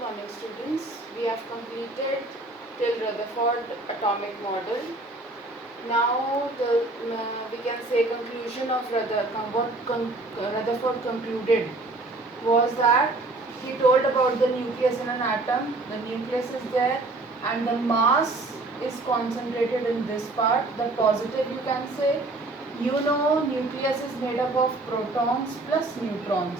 morning students. We have completed till Rutherford atomic model. Now we can say conclusion of Rutherford concluded was that he told about the nucleus in an atom. The nucleus is there and the mass is concentrated in this part. The positive, you can say, nucleus is made up of protons plus neutrons,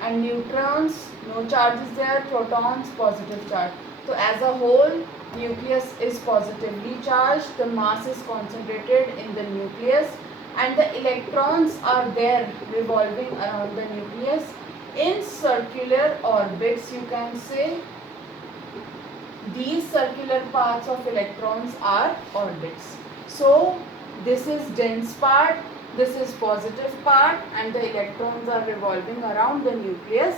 and neutrons, no charge is there, protons positive charge. So as a whole, nucleus is positively charged, the mass is concentrated in the nucleus, and the electrons are there revolving around the nucleus in circular orbits, you can say. These circular paths of electrons are orbits. So this is dense part, this is positive part, and the electrons are revolving around the nucleus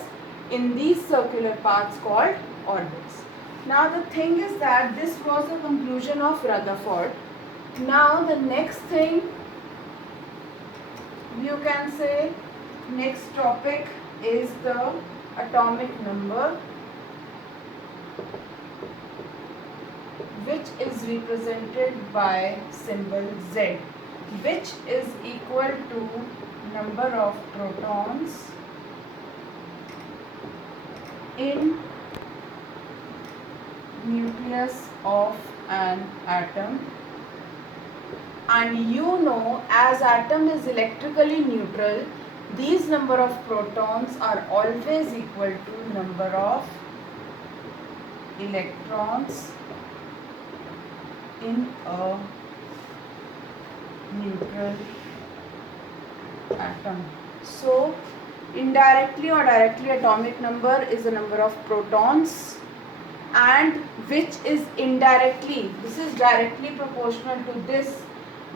in these circular paths called orbits. Now the thing is that this was the conclusion of Rutherford. Now the next thing, you can say, next topic is the atomic number, which is represented by symbol Z, which is equal to number of protons in nucleus of an atom. And as atom is electrically neutral, these number of protons are always equal to number of electrons in a neutral atom. So indirectly or directly, atomic number is the number of protons, and which is indirectly, this is directly proportional to this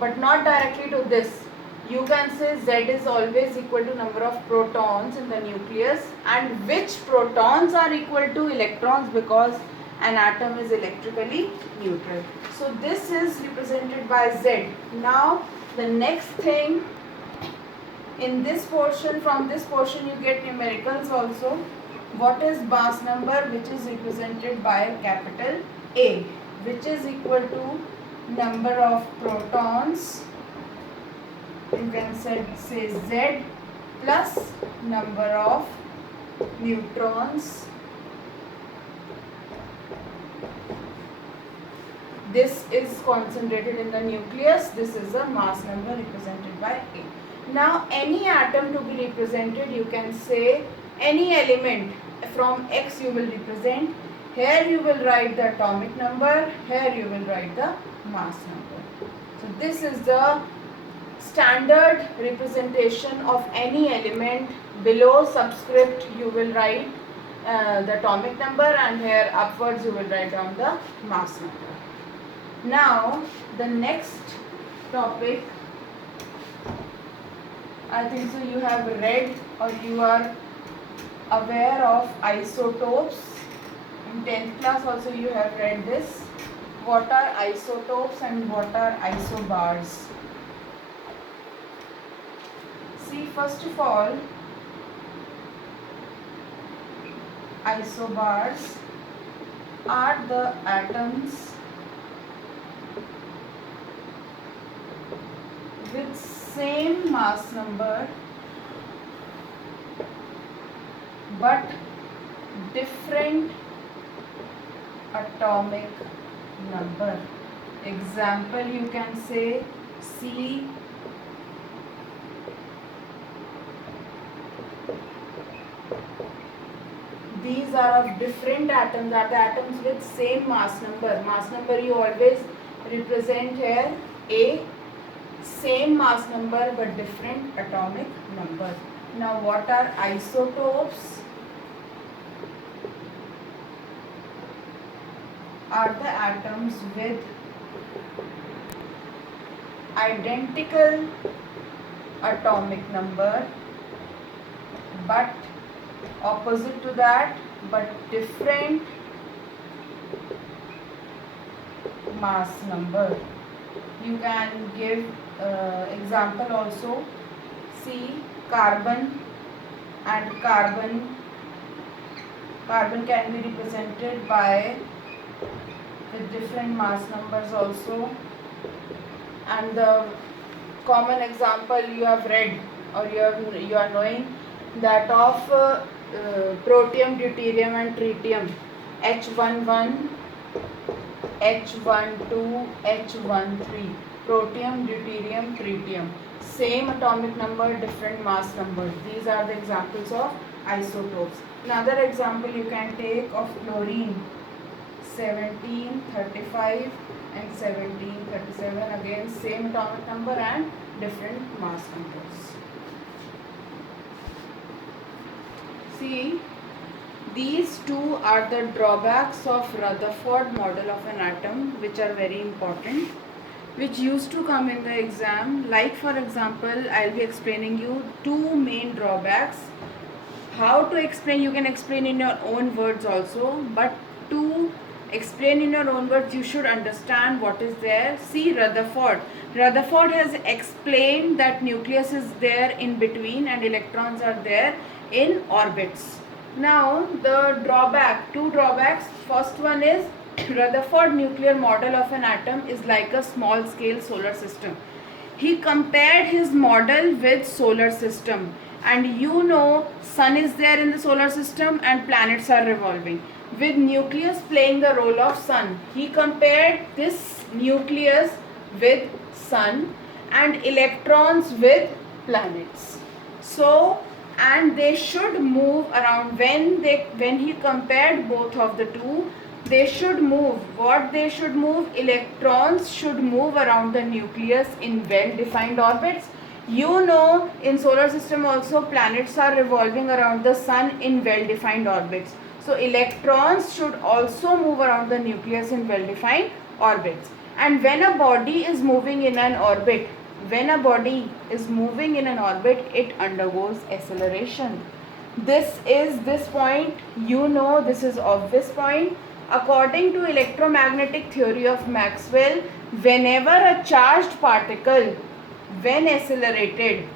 but not directly to this. You can say Z is always equal to number of protons in the nucleus, and which protons are equal to electrons, because an atom is electrically neutral. So this is represented by Z. Now the next thing, in this portion, from this portion you get numericals also. What is mass number, which is represented by capital A, which is equal to number of protons, you can say Z, plus number of neutrons. This is concentrated in the nucleus. This is the mass number represented by A. Now any atom to be represented, you can say any element from X you will represent. Here you will write the atomic number, here you will write the mass number. So this is the standard representation of any element. Below subscript you will write the atomic number, and here upwards you will write down the mass number. Now the next topic, I think so you have read or you are aware of isotopes. In 10th class also you have read this. What are isotopes and what are isobars? See, first of all, isobars are the atoms with same mass number but different atomic number. Example, you can say C, these are of different atoms, are the atoms with same mass number. Mass number you always represent here A, same mass number but different atomic number. Now what are isotopes? Are the atoms with identical atomic number but opposite to that but different mass number. You can give example also. See, carbon and carbon Carbon can be represented by with different mass numbers also, and the common example you have read or you are knowing that of protium, deuterium and tritium, H11, H12, H13, protium, deuterium, tritium, same atomic number, different mass numbers. These are the examples of isotopes. Another example you can take of chlorine, 1735 and 1737, again same atomic number and different mass numbers. See, these two are the drawbacks of Rutherford model of an atom, which are very important, which used to come in the exam. Like for example, I will be explaining you two main drawbacks. How to explain, you can explain in your own words also, but to explain in your own words you should understand what is there. See, Rutherford has explained that nucleus is there in between and electrons are there in orbits. Now the two drawbacks, first one is Rutherford nuclear model of an atom is like a small scale solar system. He compared his model with solar system, and you know sun is there in the solar system and planets are revolving with nucleus playing the role of sun. He compared this nucleus with sun and electrons with planets. So, and they should move around. When he compared both of the two, they should move. What they should move? Electrons should move around the nucleus in well-defined orbits. You know, in solar system also planets are revolving around the sun in well-defined orbits. So electrons should also move around the nucleus in well-defined orbits. And when a body is moving in an orbit, it undergoes acceleration. This point, you know, this is obvious point. According to electromagnetic theory of Maxwell, whenever a charged particle, when accelerated,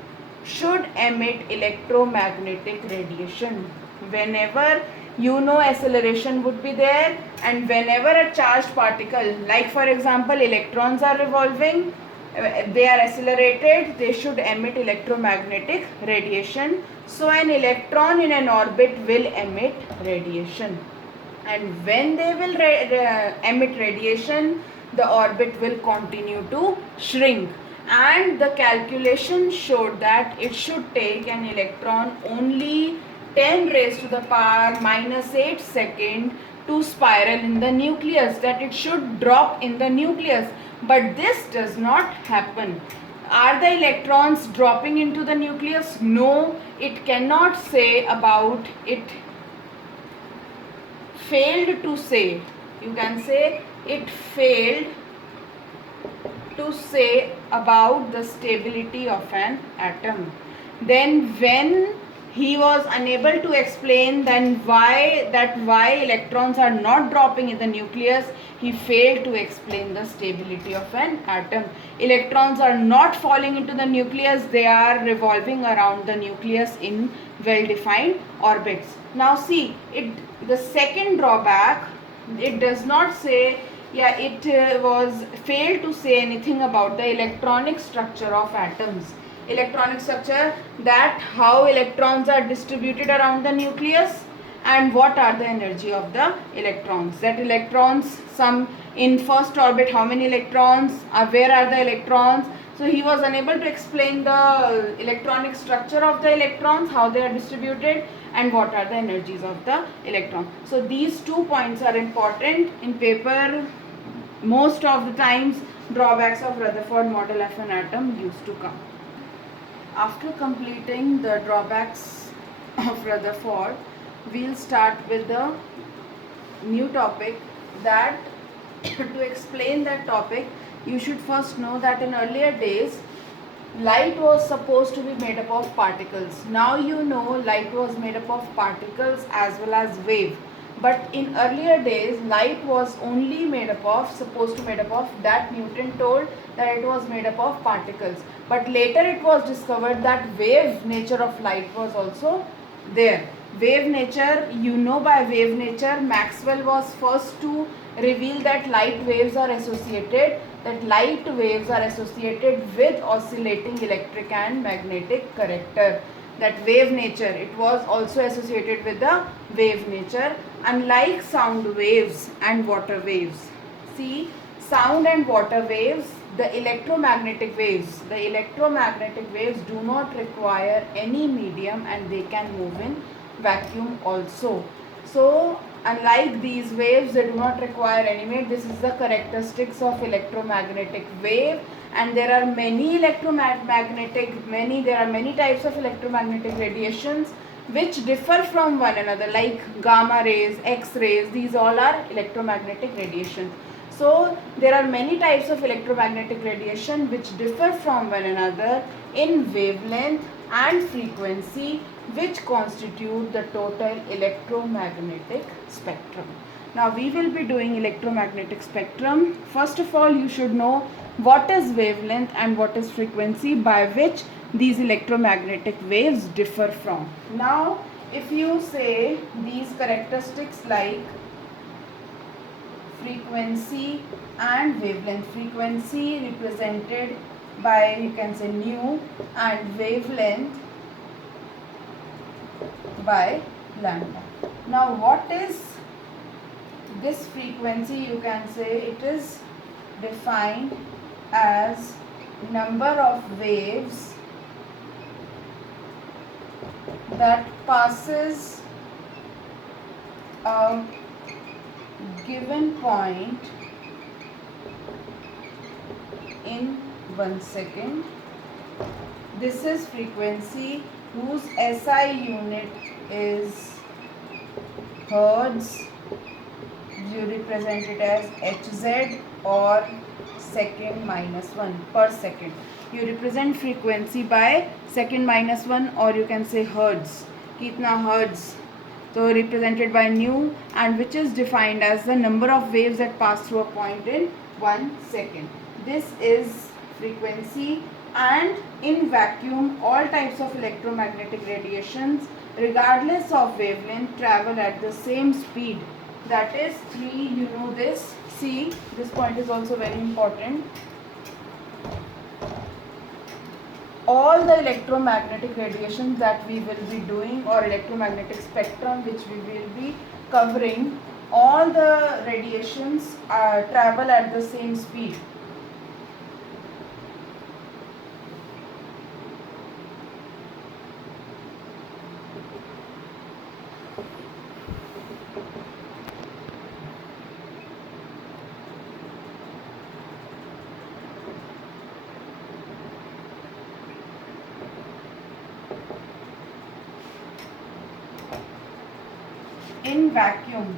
should emit electromagnetic radiation. Whenever, you know, acceleration would be there, and whenever a charged particle, like for example electrons are revolving, they are accelerated, they should emit electromagnetic radiation. So an electron in an orbit will emit radiation, and when they will emit radiation, the orbit will continue to shrink. And the calculation showed that it should take an electron only 10 raised to the power minus 8 second to spiral in the nucleus, that it should drop in the nucleus. But this does not happen. Are the electrons dropping into the nucleus? No, it cannot say about it. Failed to say. You can say it failed to say about the stability of an atom. Then when he was unable to explain then why electrons are not dropping in the nucleus, he failed to explain the stability of an atom. Electrons are not falling into the nucleus, they are revolving around the nucleus in well-defined orbits. Now see, the second drawback, it does not say, it was failed to say anything about the electronic structure of atoms. Electronic structure, that how electrons are distributed around the nucleus and what are the energy of the electrons. That electrons, some in first orbit, how many electrons, where are the electrons. So he was unable to explain the electronic structure of the electrons, how they are distributed and what are the energies of the electron. So these 2 points are important in paper. Most of the times drawbacks of Rutherford model of an atom used to come. After completing the drawbacks of Rutherford, we'll start with the new topic. That to explain that topic, you should first know that in earlier days, light was supposed to be made up of particles. Now you know light was made up of particles as well as wave. But in earlier days, light was only supposed to made up of, that Newton told that it was made up of particles. But later it was discovered that wave nature of light was also there. Wave nature, you know, by wave nature, Maxwell was first to reveal that light waves are associated with oscillating electric and magnetic character. That wave nature, it was also associated with the wave nature, unlike sound waves and water waves. See, sound and water waves, the electromagnetic waves do not require any medium and they can move in vacuum also. So unlike these waves, they do not require any medium. This is the characteristics of electromagnetic wave, and there are many types of electromagnetic radiations which differ from one another, like gamma rays, X-rays. These all are electromagnetic radiations. So there are many types of electromagnetic radiation which differ from one another in wavelength and frequency, which constitute the total electromagnetic spectrum. Now we will be doing electromagnetic spectrum. First of all, you should know what is wavelength and what is frequency by which these electromagnetic waves differ from. Now if you say these characteristics like frequency and wavelength, frequency represented by, you can say, nu, and wavelength by lambda. Now what is this frequency? You can say it is defined as number of waves that passes a given point in 1 second. This is frequency whose SI unit is hertz. You represent it as Hz or second minus 1 per second. You represent frequency by second minus 1, or you can say hertz. Kitna hertz? So represented by nu, and which is defined as the number of waves that pass through a point in 1 second. This is frequency. And in vacuum, all types of electromagnetic radiations, regardless of wavelength, travel at the same speed. That is 3, you know this. See, this point is also very important. All the electromagnetic radiations that we will be doing, or electromagnetic spectrum which we will be covering, all the radiations travel at the same speed. In vacuum,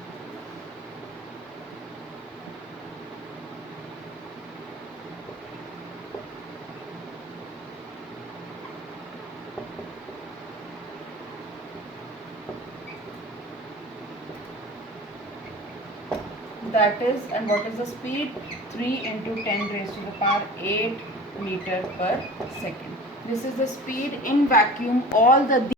that is, and what is the speed? 3 into 10 raised to the power 8 meter per second. This is the speed in vacuum. All the